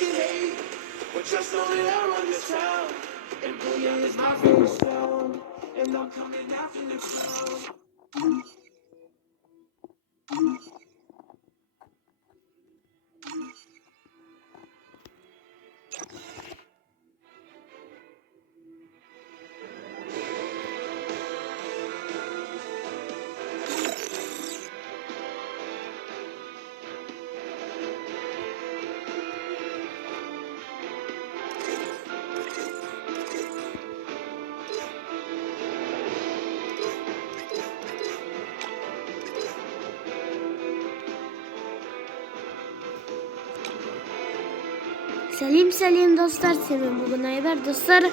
can hate, but just know that I run this town. And Booyah is my favorite sound, and I'm coming after the crowd. Salim dostlar, senin bugün aybar dostlar.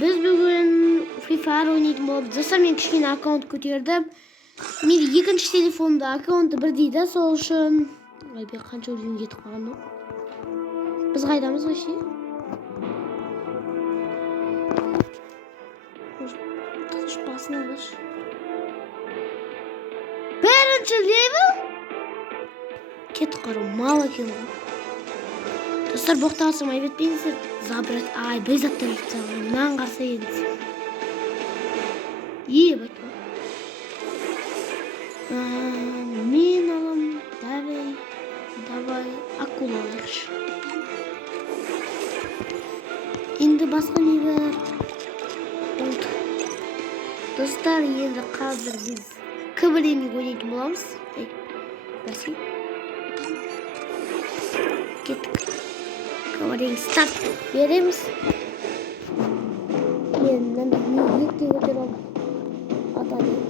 Biz bugün Free Fire oynayalım oldu. Dostlar, men kichkina akkaunt ko'tardim. Men ikkinchi telefonda akkaunti bir deydi, sol uchun voy bu qancha o'yin ketib qolgan. Biz qaydamiz o'sha? Qish basnalar. Birinchi level. Ketib qoldim, mal ekan. Dostlar, bu hafta ayıp etmeyiniz. Zabret ay bezat taraftan. Ben qarsayınız. İyi bakın. Men alam davay akulalar. Endi boshqa nelar oldu. Dostlar, endi hozir biz kıvırını o'ynaydigan bo'lamiz. Basing. Ketdik. Kıvırını start veremiz. Yeniden yükle götürelim. Atalım.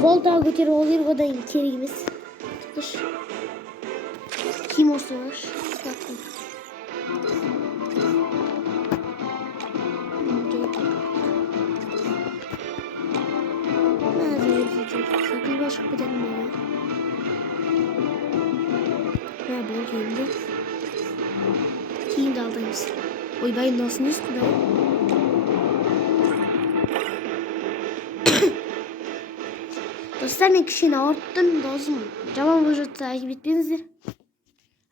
Zoltağa götürü oluyor. O da kerimiz. Tutuş. Kim olsun var? Bakın. Sakın başka bir tane var. Ne yapıyor şimdi? Kim daldayız? Oy ben nasıl üstüne? Dostlar, men kishini ortdim, dozim. Jamon vujud takip etmangizlar.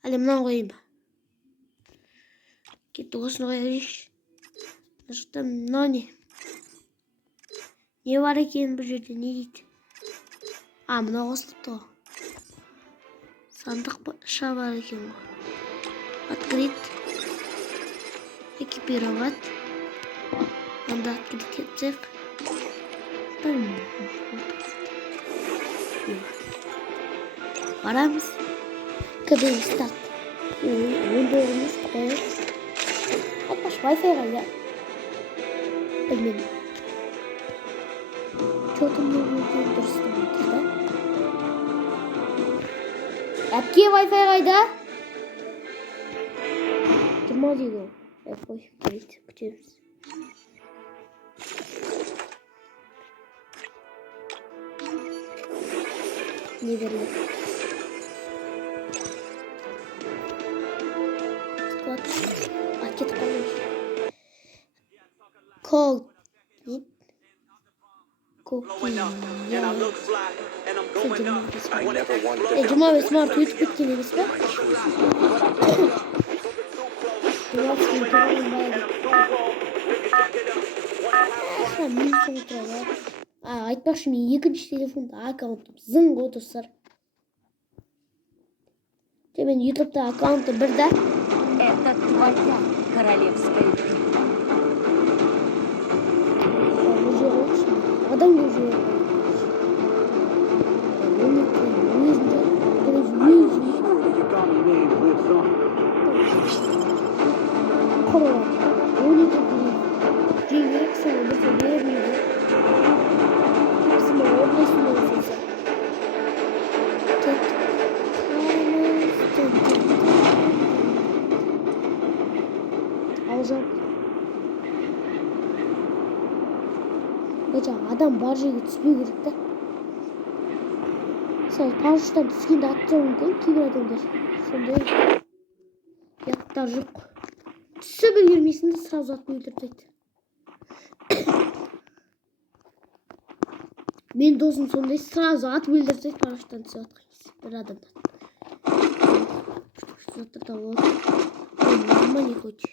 Hali bundan qo'yayım. Ketdi, o'sini qo'yaylik. Nurdan noni. Ne var ekan bu yerda, ne deydi? Ha, buni osilibdi. Sandiq var ekan. Открыть. Экипировать. Надо открыть цех. Varamız. Kıbrıs start. Windows'umuz koyuyor. Hatta Wi-Fi var ya. Bilmiyorum. Çok önemli bir duruşta burada. App'ki Wi-Fi kayda. Durma diyor. Koy. Evet. Kutuyoruz. Ne veriyor? Squat. Paket kalmış. Kol. Cuma ve Smart YouTube bitkiniz var. Айтпақшы, мен екінші телефонда аккаунтым зыңғы достар. Мен ютубта аккаунты бірді. Это твоя королевская битва. Адам уже. Adam barjaya түспеу керек та. Мысалы, парашюттан түскенде атып мүмкін кейбір адамдар. Сондай ұяттар жоқ. Түсіп үлгермейсің де сразу атып өлтіртеді. Мен досым сондай сразу атып өлтіртеді парашюттан түсіп атқан кезде бір адамдан. заттар табылады. Нормально не хоть.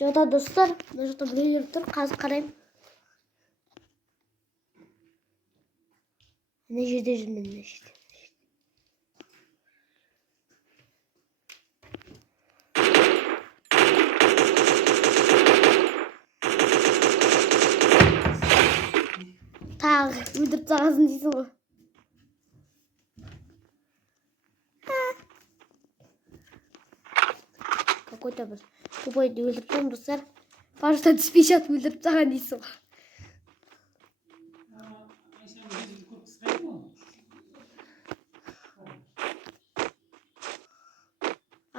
Жода достар, мына жақта біреулер тұр, қазір қараймын. Мына жерде жүрмін, мына жерде. Тағы өлтіріп тағасын дейсің ғой. Какой-то бір тупойды өлтіріп тағын достар. Парашюттан түспей жатып өлтіріп тағын дейсің ғой.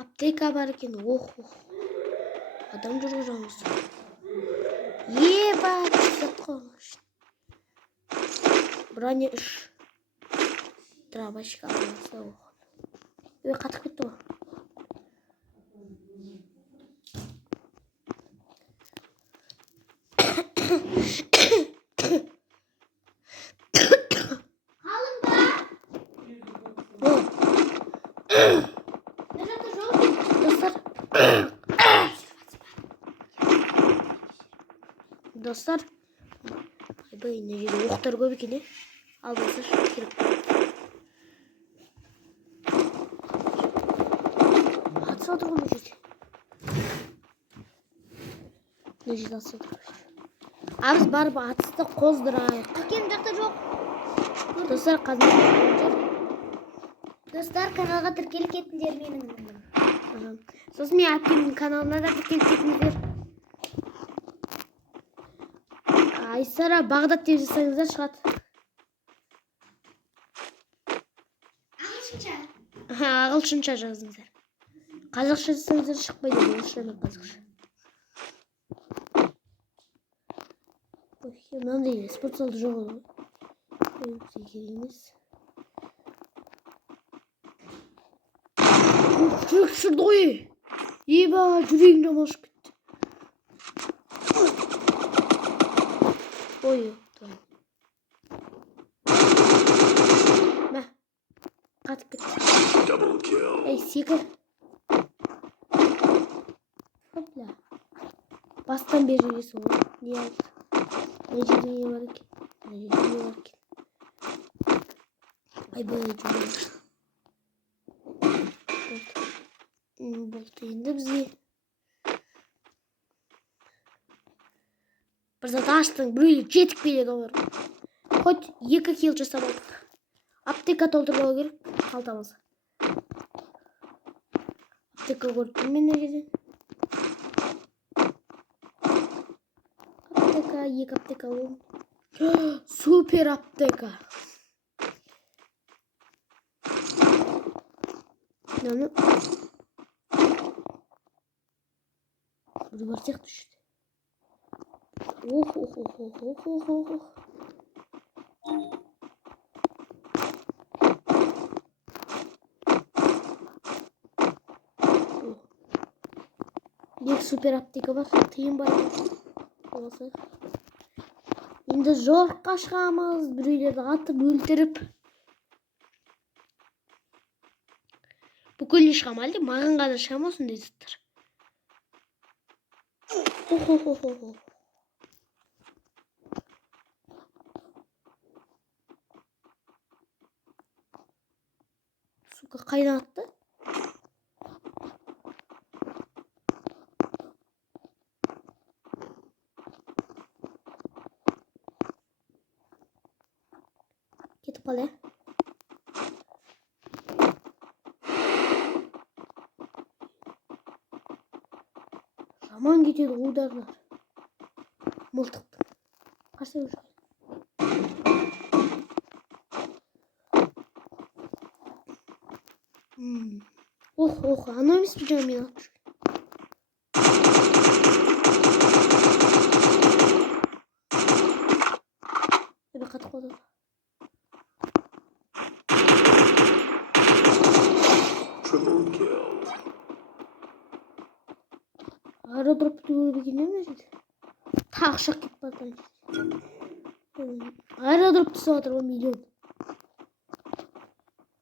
Аптека бар екен. Ох. Адам жүрген жоқпыз. Ебать, зат қойғыш. Броня 3. Дробашка алынса оқ. Қатып кетті ғой. Достар, айбай, мына жерде оқтар көп екен, ал достар, керек. Атыс отыр ғой мына жерде. Мына жерде атыс отыр. Біз барып атысты қоздырайық. Әкем жақта жоқ. Достар, қазір. Достар, каналға тіркеліп кетіңдер менің. Сосын мен әпкемнің каналына да тіркеліп кетіңіздер. Айсара Бағдат деп жазсаңыздар шығады. Ағылшынша. Ағылшынша жазыңыздар. Қазақша жазсаңыздар шықпайды, орысша мен қазақша. Мынандай спорт залды жоқ ғой. Бізге керек емес. Жүрек шырды ғой. Еба, жүрегім жамашып кетті. Ой, мә, қатып кетті. Эй, секір. Хопля. Бастан бері жүресің ғой. Не алды? Мына жерде не бар екен? Мына жерде не бар екен? Айбай, жүрек. Болды енді бізге. Бір зат аштың, біреулер жетік келеді олар. Хоть 2 килл жасап алдық. Аптека толтырмау керек, қалтамызға. Аптека көрдім мен мына жерден. Аптека, 2 аптека алуым. Супер аптека. Мынаны бір бар сияқты жүрді. Ох. Екі супер аптека бар, тыйым бар. Енді жорыққа шығамыз, біреулерді атып өлтіріп. Бүкіліне шығам әлде, маған ғана шығам осындай заттар. Ох. Сука, қайдан атты? Кетіп қалды, Жаман кетеді ударлар. Мылтықты. Қарсы өшкен. Ох, анау емес пе жаңа мен алып жүрген. Қатып қалды. Аэропортты көріп екенде ме жерде? Тағы ұшақ кетіп барды. Аэродроп түсіп жатыр ғой миллион.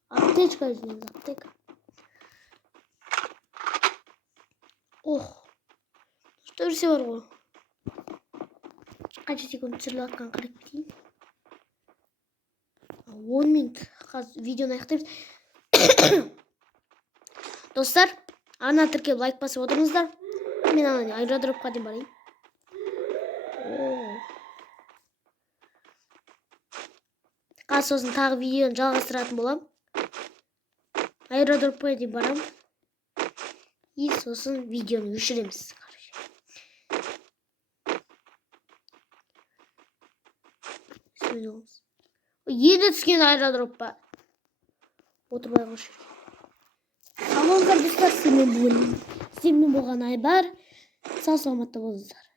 Аптечка іздейміз, аптека. Ох. Что все бар ғой. Қанша секунд түсіріліп жатқанын қарап кетейін. 10 минут. Қазір видеоны аяқтаймыз. Достар, ана тіркеп лайк басып отырыңыздар. Мен ана аэродропқа дейін барайын. Қазір сосын тағы видеоны жалғастыратын болам. Аэродропқа дейін барам. И сосын видеоны өшіреміз. Енді түскен аэродропқа отырмай қойшы. Салондар достар, сіздермен болған Айбар. Сау саламатта болыңыздар.